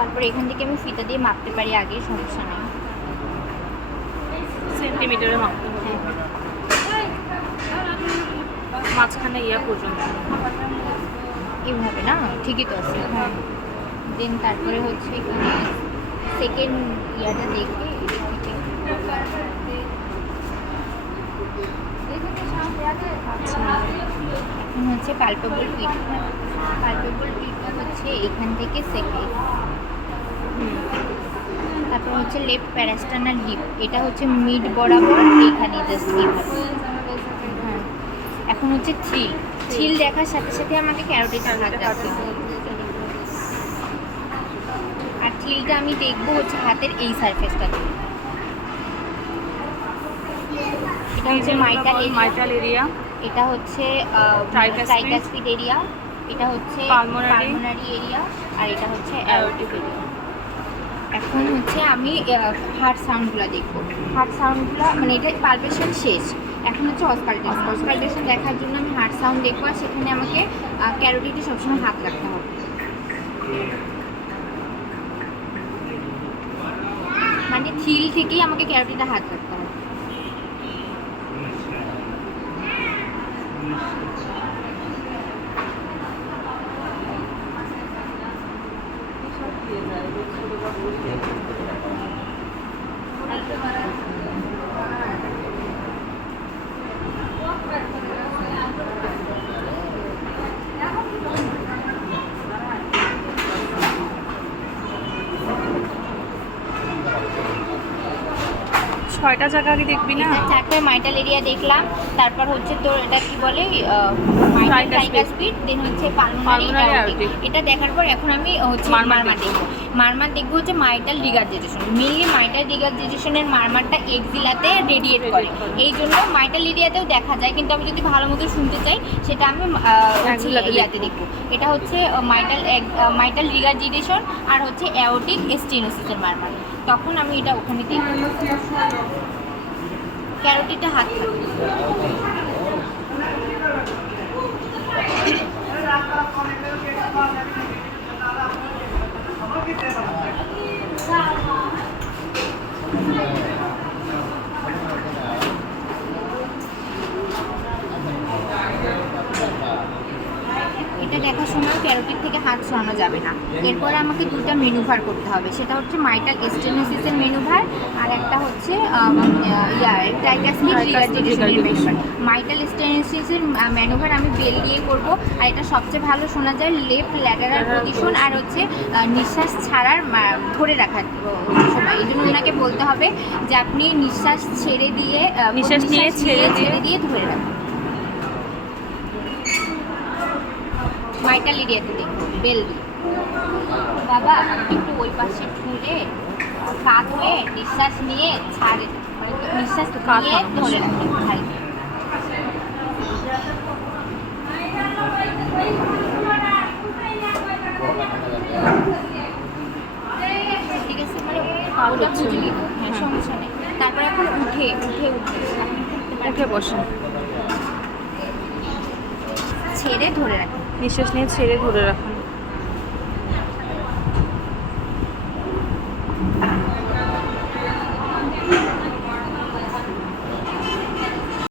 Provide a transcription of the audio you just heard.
তারপর এখান থেকে আমি ফিতা দিয়ে মাপতে পারি আগে, সমস্যা নেই। সেন্টিমিটারে মাপতে হবে, মাঝখানে ইয়া পর্যন্ত এইভাবে না? ঠিকই তো আছে। হ্যাঁ। দেন তারপরে হচ্ছে এখানে সেকেন্ড ইয়াটা দেখে এদিক থেকে আচ্ছা, এখন হচ্ছে পালপেবল পিট। পালপেবল পিটটা হচ্ছে এখান থেকে সেকেন্ড। তারপর হচ্ছে লেফট প্যারাস্টানাল লিপ, এটা হচ্ছে মিড বরাবর এইখানে জাস্ট এইভাবে। হ্যাঁ, এখন হচ্ছে থ্রিল। থ্রিল দেখার সাথে সাথে আমাকে ক্যারোটিডটা হাত রাখতে হবে। আর থ্রিলটা আমি দেখবো হচ্ছে হাতের এই সারফেসটাতে। এটা হচ্ছে মাইটাল এরিয়া, এটা হচ্ছে ট্রাইকাসপিড এরিয়া, এটা হচ্ছে পালমোনারি এরিয়া, আর এটা হচ্ছে অ্যাওরটিক এরিয়া। এখন হচ্ছে আমি হার্ট সাউন্ডগুলো দেখবো। হার্ট সাউন্ডগুলো মানে এটা পালপেশন শেষ, এখন হচ্ছে অসকালটেশন। অসকালটেশন দেখার জন্য আমি হার্ট সাউন্ড দেখবো, আর সেখানে আমাকে ক্যারোটিডে সবসময় হাত রাখতে হবে। মানে থ্রিল থেকেই আমাকে ক্যারোটিডে হাত রাখতে হবে। ছয়টা জায়গা আগে দেখবি না? চারটে মাইটাল এরিয়া দেখলাম, তারপর হচ্ছে তোর এটা কি বলে ট্রাইকাসপিড, দেন হচ্ছে পালমোনারি অ্যাওরটিক। এটা দেখার পর এখন আমি হচ্ছে মারমার দেখবো। মারমার দেখবো হচ্ছে মাইটাল রিগার্জিটেশন। মেনলি মাইটাল রিগার্জিটেশনের মারমারটা এক্সিলাতে রেডিয়েট করে, এই জন্য মাইটাল এরিয়াতেও দেখা যায়, কিন্তু আমি যদি ভালো মতো শুনতে চাই সেটা আমি ইয়াতে দেখবো। এটা হচ্ছে মাইটাল রিগার্জিটেশন আর হচ্ছে অ্যাওরটিক স্টেনোসিসের মারমার, তখন আমি এটা ওখানে দেখবো। ক্যারোটিডটা হাত থাকবে। এটা দেখার সময় ক্যারোটিড থেকে হাত সরানো যাবে না। এরপরে আমাকে দুটো মেনুভার করতে হবে, সেটা হচ্ছে মাইটাল স্টেনোসিসের মেনুভার, আর একটা হচ্ছে ট্রাইকাসপিড রিগার্জিটেশনের মেনুভার। মাইটাল স্টেনোসিসের মেনুভার আমি বেল দিয়ে করব, আর এটা সবচেয়ে ভালো শোনা যায় লেফট ল্যাটারাল পজিশন আর হচ্ছে নিঃশ্বাস ছাড়ার ধরে রাখার সময়। এই জন্য ওনাকে বলতে হবে যে আপনি নিঃশ্বাস ছেড়ে দিয়ে ছেড়ে দিয়ে ধরে রাখুন। মাইটাল এরিয়াতে দেখবো বেল দিয়ে। বাবা একটু ওই পাশে ঘুরে কাত হয়ে নিঃশ্বাস নিয়ে ছাড়ে, মানে নিঃশ্বাস নিয়ে ধরে রাখবে ভাই। ঠিক আছে, মানে ওটা বুঝে নিব। হ্যাঁ, সমস্যা নেই। তারপর এখন উঠে বসে ছেড়ে ধরে রাখুন। নিঃশ্বাস নিয়ে ছেড়ে ধরে রাখুন।